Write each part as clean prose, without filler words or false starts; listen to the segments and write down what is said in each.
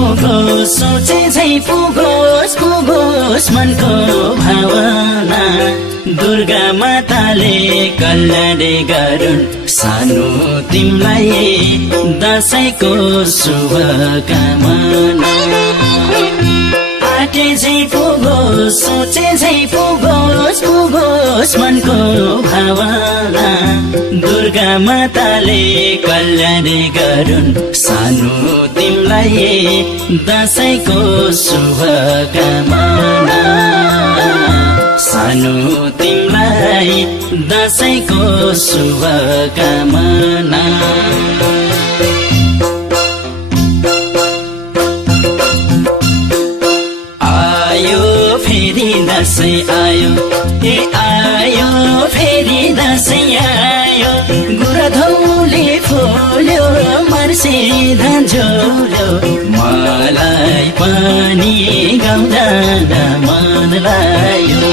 पुगोस् सोचे झै पुगोस् पुगोस् मनको भावना दुर्गा माताले कल्याण गरून् सानो तिमलाई दशैंको शुभकामना आटे झै पुगोस् सोचे झै पुगोस् पुगोस् मनको भावना दुर्गा माताले कल्याण गरून् सानो तिमलाई दशैंको शुभकामना सानो तिमलाई दशैंको शुभकामना आयो फेरि दशैं आयो ए आयो फेरि दशैं आयो गुरधौले फुल्यो मर्से झोल्यो मलाई पनि गाउँदा मन लाग्यो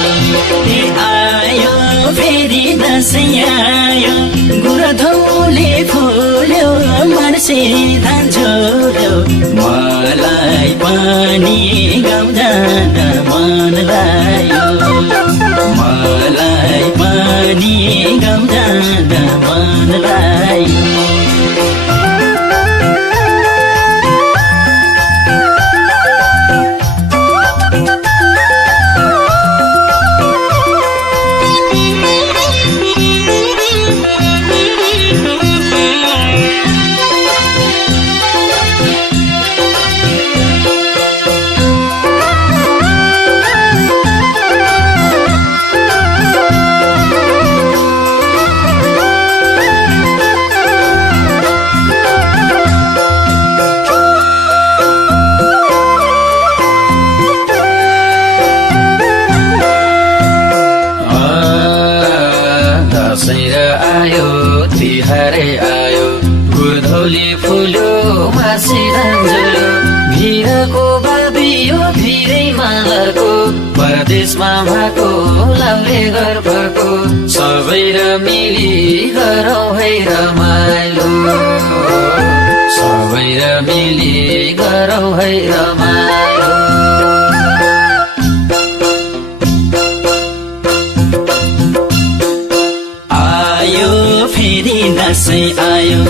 ए आयो फेरि दशैं आयो गुरधौले फुल्यो मर्से झोल्यो मलाई पनि गाउँदा मन लाग्यो मलाई पनि गाउँदा मन लाग्यो तिहारै आयो गुरधौली फुल्यो मासी रन्झल्यो भिरको बाबियो भिरै मालको परदेशमा भएको लाउले घर फर्को सबै र मिली गरौँ है रमाइलो सबै र मिली गरौँ है रमाइलो फेरि दशैं आयो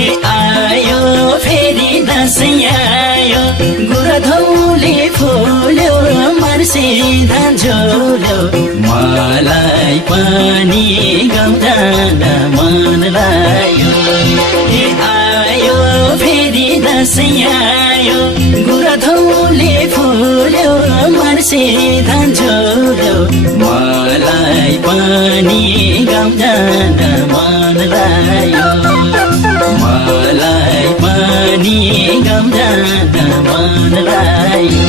ए आयो फेरि दशैं आयो गुरधौले फुल्यो मर्से झोल्यो मलाई पनि गाउँदा मन लाग्यो ए आयो फेरि दशैं आयो गुरधौले फुल्यो मर्से झोल्यो मलाई पनि गाउँदा मन लाग्यो मलाई पनि गाउँदा मन लाग्यो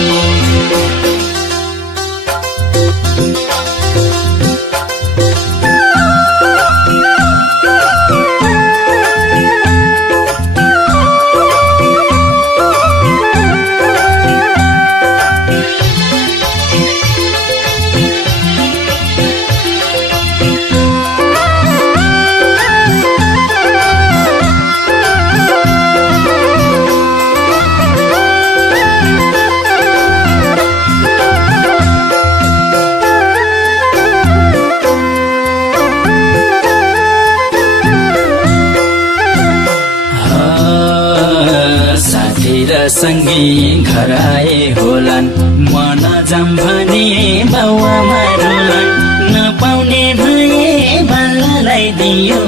सँगै घर आए होलान् मन जाम भने बाउआमा रोलान् नपाउने भए बाललाई दियो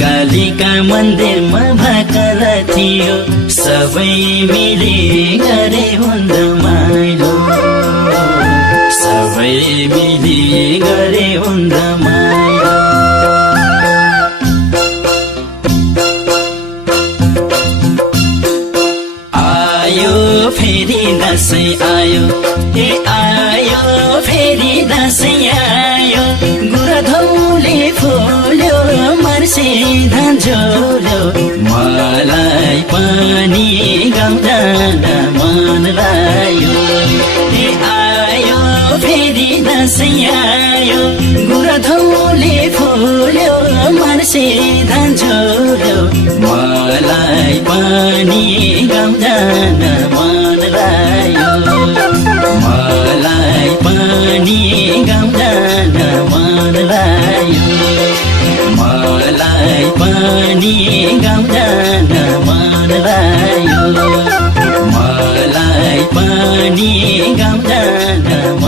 कालिका मन्दिरमा भाकल थियो सबै मिली गरे हुँद माइलो सबै मिली गरे हुँद माइलो फेरि दशैं आयो ए आयो फेरि दशैं आयो गुरधौले फुल्यो मर्से झोल्यो मलाई पनि गाउँदा मन लाग्यो ए आयो फेरि फेरि दसैँ आयो गुरधौले फुल्यो मर्से धान झोल्यो मलाई पनि गाउँ जान मन लाग्यो मलाई पनि गाउँ जान मन लाग्यो मलाई पनि गाउँ जान मन लाग्यो मलाई पनि गाउँ जान